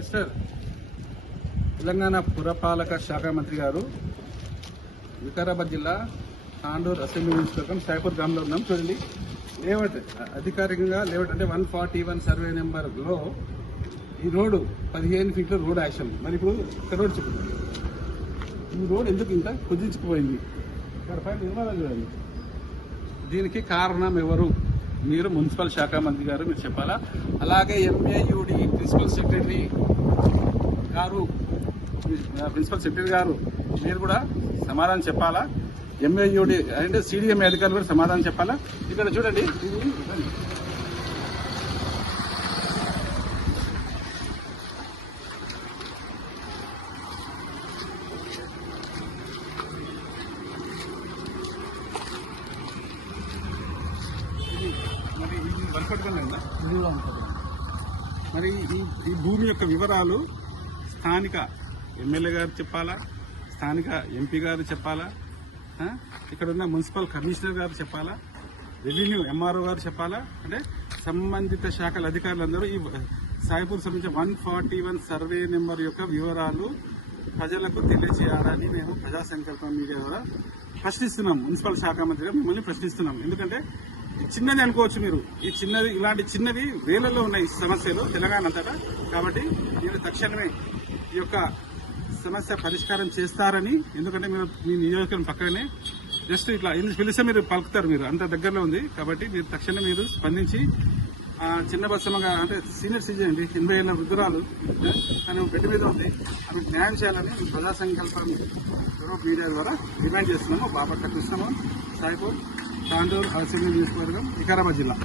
Mister Telangana పురపాలక శాఖ మంత్రి గారు వికారాబాద్ జిల్లా తాండూర్ అసెంబ్లీ నియోజకవర్గం సాయిపూర్ గ్రామంలో ఉన్నాం. చూడండి లేఅవుట్ అధికారికంగా లేఅవుట్ అంటే వన్ ఫార్టీ వన్ సర్వే నెంబర్లో ఈ రోడ్డు పదిహేను ఫీట్ల రోడ్ యాక్షన్ మరి ఇప్పుడు ఇక్కడ రోడ్ చెప్తుంది ఈ రోడ్ ఎందుకు ఇంత కుదించుకుపోయింది ఇక్కడ పైన నిర్మాణం చూడండి. దీనికి కారణం ఎవరు? మీరు మున్సిపల్ శాఖ మంత్రి గారు మీరు చెప్పాలా? అలాగే ఎంఏయుడి ప్రిన్సిపల్ సెక్రటరీ గారు ప్రిన్సిపల్ సెక్రటరీ గారు మీరు కూడా సమాధానం చెప్పాలా? ఎంఏయుడి అంటే సిడిఎంఏ అధికారులు కూడా సమాధానం చెప్పాలా? ఇక్కడ చూడండి. ఇది మరి ఇది వరపట్టుకుని మరి ఈ ఈ భూమి యొక్క వివరాలు స్థానిక ఎమ్మెల్యే గారు చెప్పాలా? స్థానిక ఎంపీ గారు చెప్పాలా? ఇక్కడ ఉన్న మున్సిపల్ కమిషనర్ గారు చెప్పాలా? రెవెన్యూ ఎంఆర్ఓ గారు చెప్పాలా? అంటే సంబంధిత శాఖల అధికారులందరూ ఈ సాయిపూర్ సంబంధించిన one forty one survey number యొక్క వివరాలు ప్రజలకు తెలియజేయాలని మేము ప్రజా సంకల్పం మీడియా ద్వారా ప్రశ్నిస్తున్నాం. మున్సిపల్ శాఖ మంత్రిగా మిమ్మల్ని ప్రశ్నిస్తున్నాం. ఎందుకంటే చిన్నది అనుకోవచ్చు మీరు. ఈ చిన్నది ఇలాంటి చిన్నవి వేలలో ఉన్నాయి సమస్యలు తెలంగాణ అంతటా. కాబట్టి మీరు తక్షణమే ఈ యొక్క సమస్య పరిష్కారం చేస్తారని ఎందుకంటే మీరు మీ నియోజకవర్గం పక్కనే జస్ట్ ఇట్లా ఎందుకు పిలిస్తే మీరు పలుకుతారు మీరు అంత దగ్గరలో ఉంది. కాబట్టి మీరు తక్షణం మీరు స్పందించి చిన్న బస్సమ్మగా అంటే సీనియర్ సిటిజన్ అండి ఎనభై ఏళ్ళ వృద్ధురాలు తను బెడ్ మీద ఉంది. ఆమెకు న్యాయం చేయాలని ప్రజా సంకల్పం యూరోప్ మీడియా ద్వారా డిమాండ్ చేస్తున్నాము బాపట్ల కృష్ణమ సాయిపూర్ తాండూరు అసెంబ్లీ నియోజకవర్గం వికారాబాద్ జిల్లా.